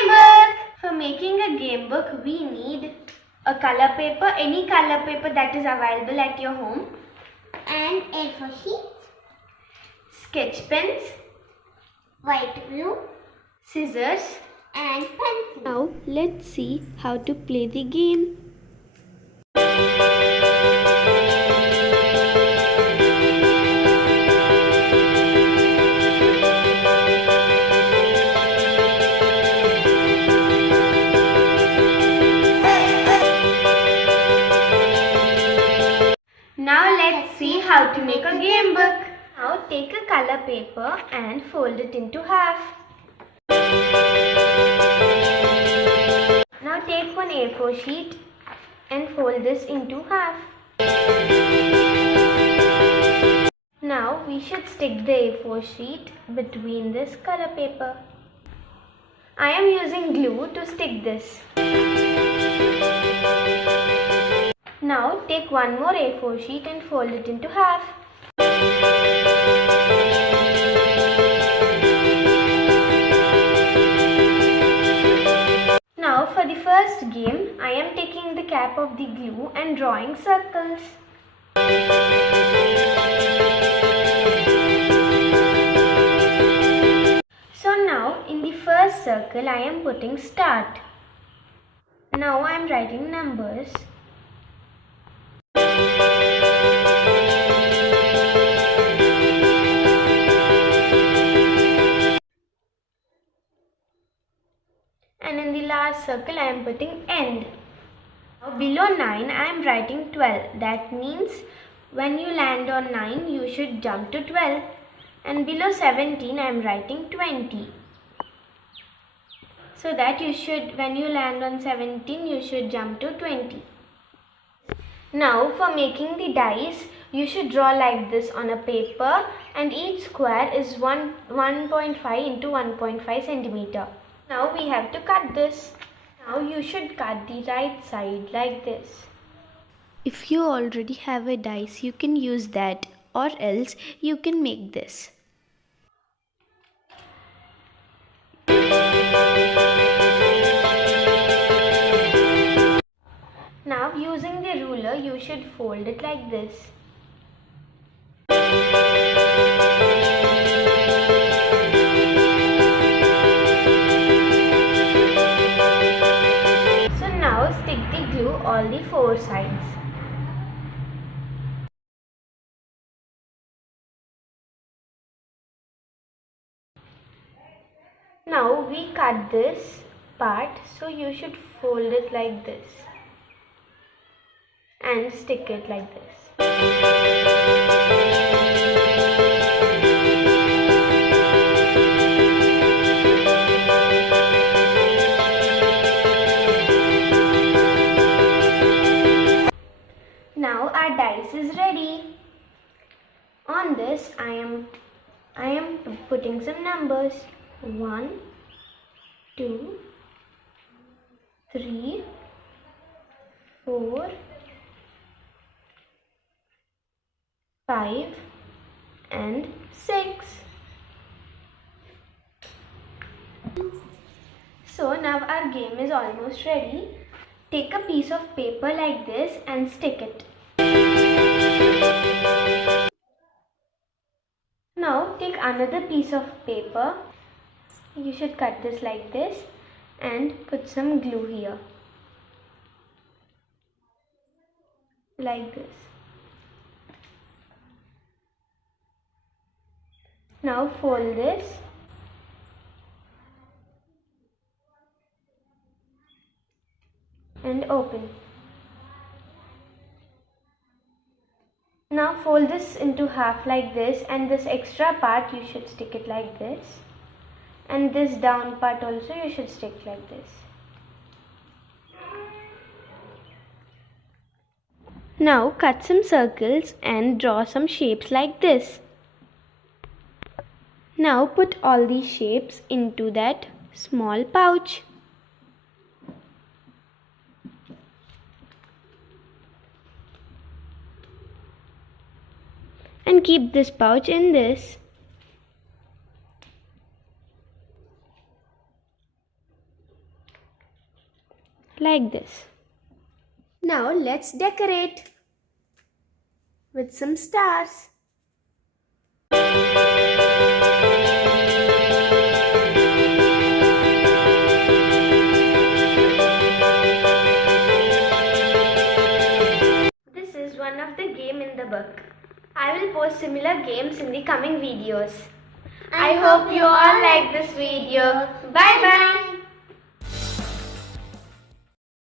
game book. For making a game book, we need a color paper, any color paper that is available at your home, and A4 sheets, sketch pens, white glue, scissors, and pencil. Now let's see how to play the game. Now let's see how to make a game book. Now take a color paper and fold it into half. Now take one A4 sheet and fold this into half. Now we should stick the A4 sheet between this color paper. I am using glue to stick this. Now take one more A4 sheet and fold it into half. Now for the first game, I am taking the cap of the glue and drawing circles. So now in the first circle, I am putting start. Now I am writing numbers. And in the last circle I am putting end. Now below 9 I am writing 12. That means when you land on 9 you should jump to 12. And below 17 I am writing 20. So that you should, when you land on 17 you should jump to 20. Now for making the dice, you should draw like this on a paper, and each square is 1.5 into 1.5 centimeter. Now we have to cut this. Now you should cut the right side like this. If you already have a dice, you can use that, or else you can make this. Now using the ruler, you should fold it like this. Stick the glue all the four sides. Now we cut this part, so you should fold it like this and stick it like this. Now our dice is ready. On this I am putting some numbers. 1, 2, 3, 4, 5 and 6. So now our game is almost ready. Take a piece of paper like this and stick it. Now take another piece of paper. You should cut this like this and put some glue here. Like this. Now fold this. And open. Now fold this into half like this, and this extra part you should stick it like this, and this down part also you should stick like this. Now cut some circles and draw some shapes like this. Now put all these shapes into that small pouch. And keep this pouch in this. like this. Now let's decorate with some stars. This is one of the game in the book. I will post similar games in the coming videos. I hope you all like this video. Bye bye.